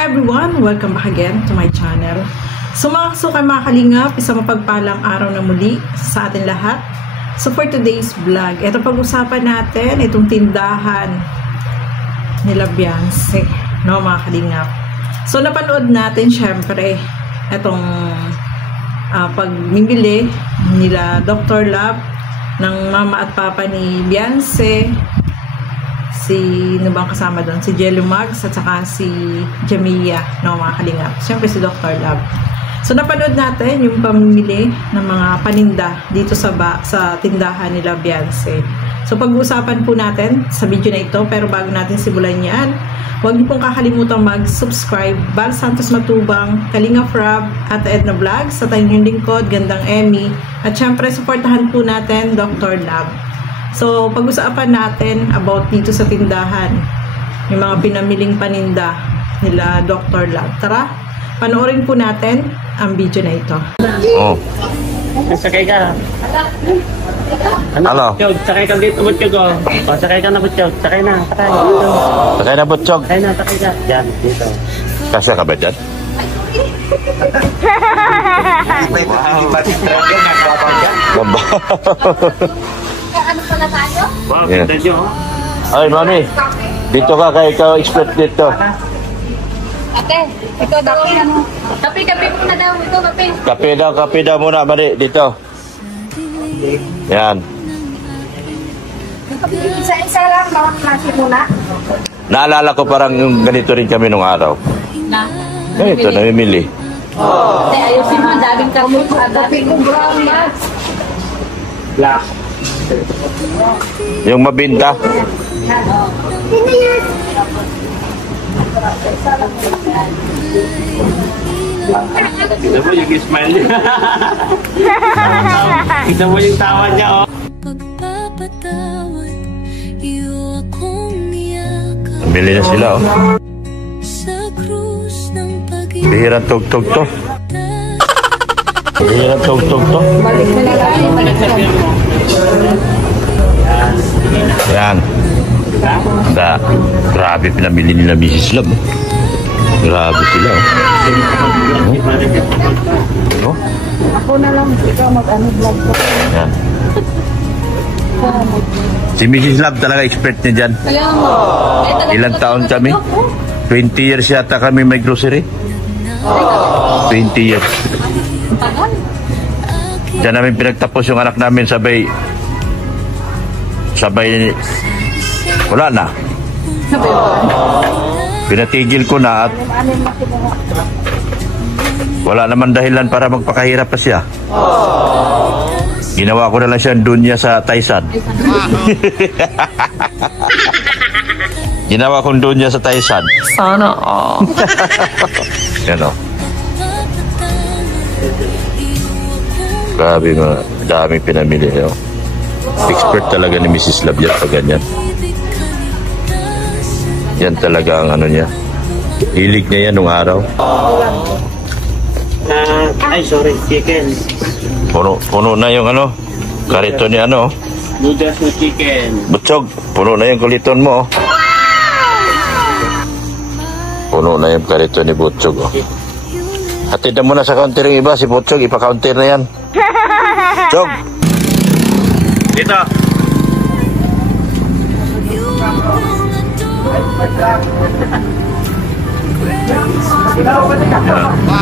Hi everyone! Welcome back again to my channel. So mga kalingap, isang mapagpalang araw na muli sa atin lahat. So for today's vlog, ito pag-usapan natin itong tindahan nila Beyonce, no mga kalingap. So napanood natin syempre itong pagmimili nila Dr. Love ng mama at papa ni Beyonce. Sino bang kasama doon? Si Jelly Mags at saka si Jamia, no, mga kalingap. Siyempre si Dr. Love. So napanood natin yung pamimili ng mga paninda dito sa tindahan nila Beyonce. So pag-uusapan po natin sa video na ito, pero bago natin simulan yan, huwag niyo pong kakalimutan mag-subscribe. Val Santos Matubang, Kalinga Frab, at Edna Vlogs, sa tayong lingkod, Gandang Emmy, at syempre supportahan po natin Dr. Love. So, pag-usapan natin about dito sa tindahan, yung mga pinamiling paninda nila Dr. Love. Tara, panoorin po natin ang video na ito. Oh. Sakay ka. Halo. Sakay ka dito, Butchog. O, sakay ka na, Butchog. Sakay na, sakay. Sakay na, Butchog. Sakay na, sakay ka. Yan, dito. Kasya ka ba dyan? Ano pala tayo? Wow, Yeah. ganda nyo. Ay, mami. Dito ka, kaya ikaw expert dito. Ate, ito daw ano. Kape muna daw. Ito, kape. Kape daw muna, mali. Dito. Yan. Isa-isa lang, bawat klase muna. Naalala ko parang yung ganito rin kami nung araw. Na? Ito, namimili. Ate, ayusin mo. Ang daming karmon. Kape kong brown na. Black. Yung mabinta. Kita mo yung smile niya. Kita mo yung tawa niya, oh. Namili na sila, oh. Bihirang tugtog to. Bihirang tugtog to. Yan. Grabe pinamili nila Mrs. Love. Grabe sila, oh. Oh. Ako na lang. Ikaw mag-ano vlog ko. Yan. Si Mrs. Love talaga expert niya dyan. Kaya mo. Ilang taon kami? 20 years yata kami may grocery. 20 years. Tagal. Diyan namin pinagtapos yung anak namin sabay wala na. Pinatigil ko na at wala naman dahilan para magpakahirap pa siya. Ginawa ko na lang siya dunya sa Taisan. Ginawa kong dunya sa Taisan. Sana all. Yan, o. Grabe mga daming pinamili, o. Expert talaga ni Mrs. Love yan pag ganyan. Yan talaga ang ano niya. Hilig niya yan nung araw. Ay, sorry, chicken. Puno na yung ano, karito ni ano. Noodles na chicken. Butchog, puno na yung kuliton mo. Puno na yung karito ni Butchog. Oh. Hatid na muna sa counter yung iba. Si Butchog, ipa-counter na yan. Butchog! Dito!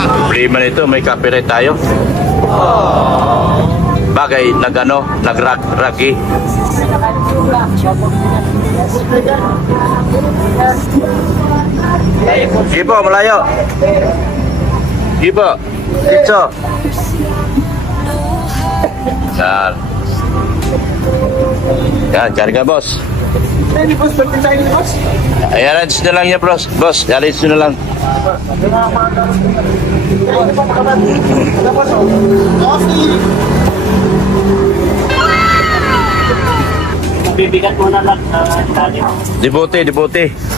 Problema nito, may copyright tayo. Bagay, nag-raki. Gibo, malayo. Gibo, dito. Yan. Yan, karga boss. Ay, arrange na lang niya, boss. Boss, arrange na lang. Bibigat mo na lang. Dibote.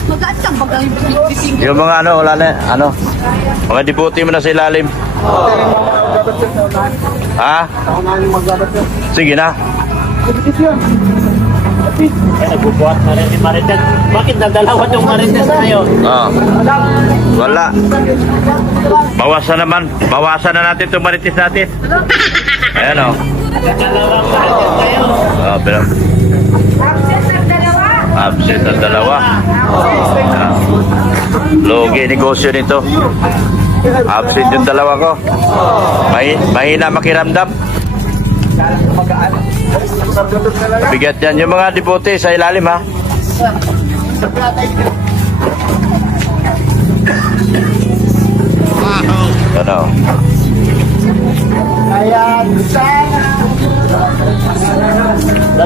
Magaan ka bagang bising. Yung mga ano, wala na, ano. Mga dibote mo na sa ilalim. Ha? Sige na. Ay, nagbubuhat na rin ni Marites. Bakit nagdalawa yung Marites ngayon? Wala. Bawasan na natin itong marites natin. Ayan o. Nagdalawang Marites ngayon. Pero absent ang dalawa. Logi negosyo nito. Absent yung dalawa ko. Mahina makiramdam. Bigat yan yung mga dipote sa ilalim ha. Ano?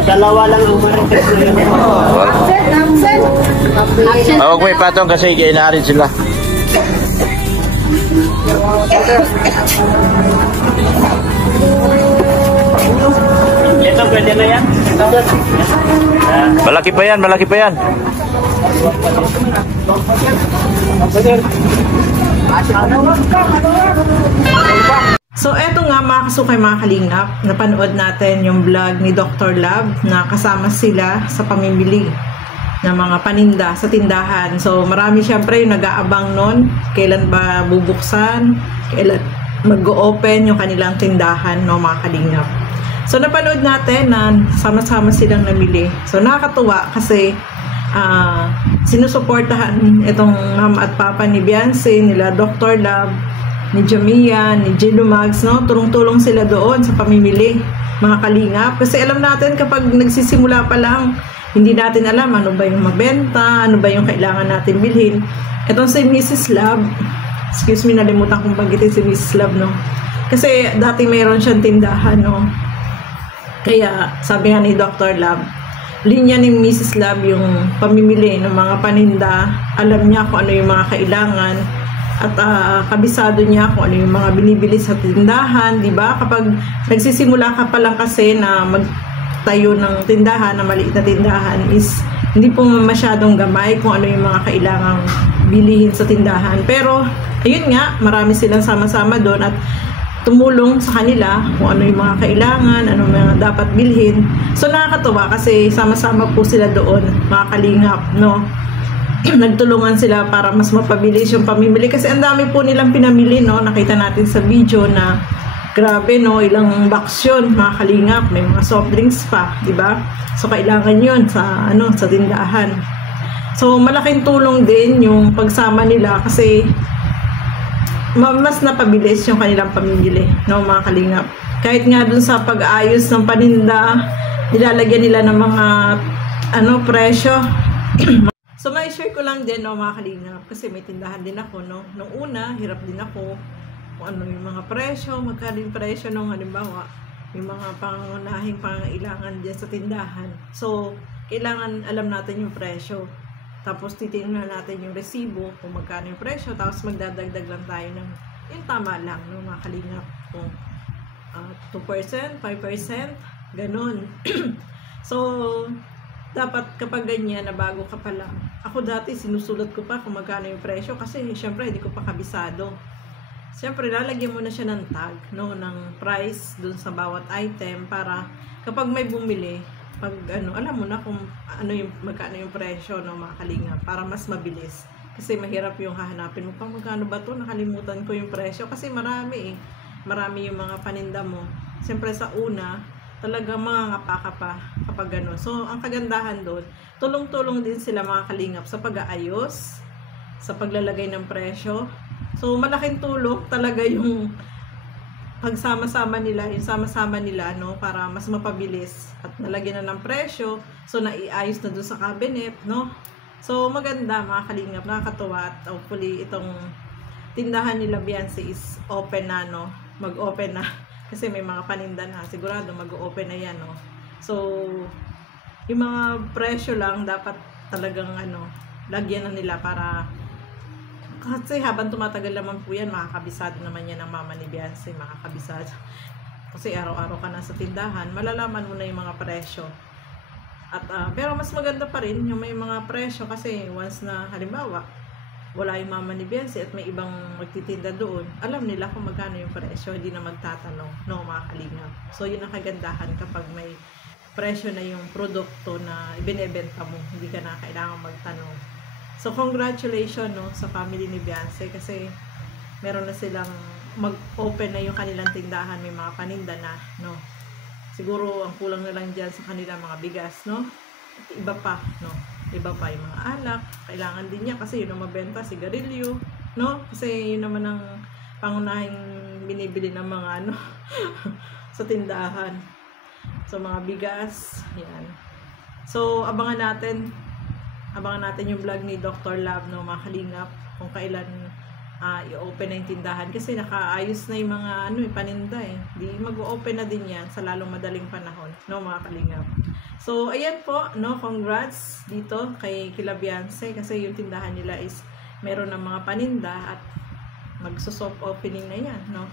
Dalawa lang ang Marites ngayon. Huwag may patong kasi kainarin sila. Ito, pwede na yan? Malaki pa yan, malaki pa yan. So eto nga mga kasukay, mga kalingap, napanood natin yung vlog ni Dr. Love na kasama sila sa pamimili ng mga paninda sa tindahan. So marami syempre yung nag-aabang nun, kailan ba bubuksan, kailan mag-open yung kanilang tindahan, no mga kalingap. So napanood natin na sama-sama silang namili. So nakakatuwa kasi sinusuportahan itong mama at papa ni Beyonce, nila Dr. Love, ni Jamia, ni Jilu Mags, no? Tulong-tulong sila doon sa pamimili, mga kalingap. Kasi alam natin kapag nagsisimula pa lang, hindi natin alam ano ba yung mabenta, ano ba yung kailangan natin bilhin. Itong si Mrs. Love, excuse me, nalimutan kong banggitin si Mrs. Love, no? Kasi dati mayroon siyang tindahan, no? Kaya sabi nga ni Dr. Love, linya ni Mrs. Love yung pamimili ng mga paninda. Alam niya kung ano yung mga kailangan at kabisado niya kung ano yung mga binibili sa tindahan, di ba? Kapag nagsisimula ka pa lang kasi na magtayo ng tindahan, na maliit na tindahan, is hindi po masyadong gamay kung ano yung mga kailangang bilihin sa tindahan. Pero ayun nga, marami silang sama-sama doon at tumulong sa kanila kung ano yung mga kailangan, ano mga dapat bilhin. So nakakatuwa kasi sama-sama po sila doon, mga kalingap, no? Nagtulungan sila para mas mapabilis yung pamimili kasi ang dami po nilang pinamili, no? Nakita natin sa video na grabe, no? Ilang box yun, mga kalingap, may mga soft drinks pa, di ba? So kailangan yun sa sa tindahan. So malaking tulong din yung pagsama nila kasi mas napabilis yung kanilang pamimili, no, mga kalingap. Kahit nga dun sa pag-ayos ng paninda, nilalagyan nila ng mga presyo. So may share ko lang din, no, mga kalingap, kasi may tindahan din ako, no. Nung una, hirap din ako kung ano yung mga presyo, magkano yung presyo nung halimbawa, yung mga pangunahing pangailangan din sa tindahan. So kailangan alam natin yung presyo. Tapos titingnan natin yung resibo kung magkano yung presyo, tapos magdadagdag lang tayo ng yung tama lang, no, mga kalingap, kung 2%, 5%, ganun. So dapat kapag ganyan na bago ka pa lang, ako dati sinusulat ko pa kung magkano yung presyo kasi syempre hindi ko pa kabisado. Syempre lalagyan mo na siya ng tag, no, ng price dun sa bawat item para kapag may bumili, pag alam mo na kung magkano yung presyo, no, mga kalingap, para mas mabilis. Kasi mahirap yung hahanapin mo pang magkano ba to, nakalimutan ko yung presyo kasi marami marami yung mga paninda mo. Siyempre sa una talaga mangangapa ka pa kapag gano'n. So ang kagandahan doon, tulong-tulong din sila, mga kalingap, sa pag-aayos, sa paglalagay ng presyo. So malaking tulong talaga yung pagsama-sama nila, yung sama-sama nila, no, para mas mapabilis at nalagyan na ng presyo, so naiayos na doon sa cabinet, no. So maganda, mga kalingap, nakakatuwa at hopefully itong tindahan nila Beyonce is open na, no, mag-open na kasi may mga paninda na, sigurado mag-open na yan, no. So yung mga presyo lang dapat talagang lagyan na nila para kasi habang tumatagal naman po yan, makakabisado naman yan ang mama ni Beyonce, makakabisado. Kasi araw-araw ka na sa tindahan, malalaman mo na yung mga presyo. At pero mas maganda pa rin yung may mga presyo kasi once na halimbawa wala yung mama ni Beyonce at may ibang magtitinda doon, alam nila kung magkano yung presyo, hindi na magtatanong, no, mga kalingap. So yun ang kagandahan kapag may presyo na yung produkto na ibinebenta mo. Hindi ka na kailangan magtanong. So, congratulations no, sa family ni Beyonce kasi meron na silang mag-open na yung kanilang tindahan. May mga paninda na, no. Siguro, ang kulang na lang dyan sa kanilang mga bigas, no. At iba pa, no. Iba pa yung mga alak. Kailangan din niya kasi yun ang mabenta, sigarilyo, no. Kasi yun naman ang pangunahing binibili ng mga, ano, sa tindahan. So, mga bigas, yan. So, abangan natin yung vlog ni Dr. Love, no, mga kalingap, kung kailan i-open na yung tindahan. Kasi nakaayos na yung mga, ano, paninda eh. Di mag-open na din yan sa lalong madaling panahon, no, mga kalingap. So, ayan po, no, congrats dito kay Kila Beyonce kasi yung tindahan nila is meron ng mga paninda at magso-soft opening na yan, no.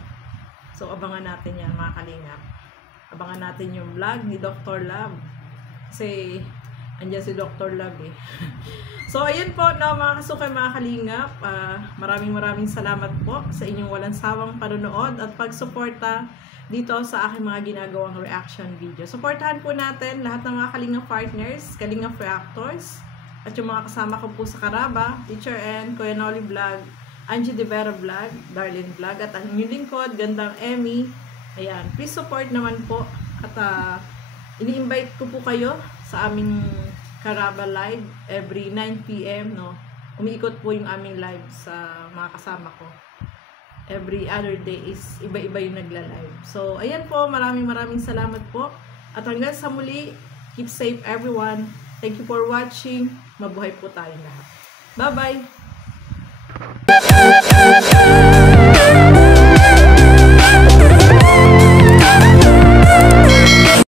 So, abangan natin yan, mga kalingap. Abangan natin yung vlog ni Dr. Love. Kasi, andyan si Dr. Love eh. So, ayan po, no, mga kasukay, mga kalingap. Maraming salamat po sa inyong walang sawang panonood at pagsuporta dito sa aking mga ginagawang reaction video. Suportahan po natin lahat ng mga kalingap partners, kalingap reactors, at yung mga kasama ko po sa Karaba, Teacher N, Kuya Noli Vlog, Angie De Vera Vlog, Darlene Vlog, at ang inyong lingkod, Gandang Emmy. Ayan, please support naman po at ini-invite ko po kayo sa aming Karaba Live every 9 PM, no. Umiikot po yung aming live sa mga kasama ko. Every other day is iba-iba yung nagla-live. So, ayan po, maraming salamat po. At hanggang sa muli, keep safe everyone. Thank you for watching. Mabuhay po tayong lahat. Bye-bye!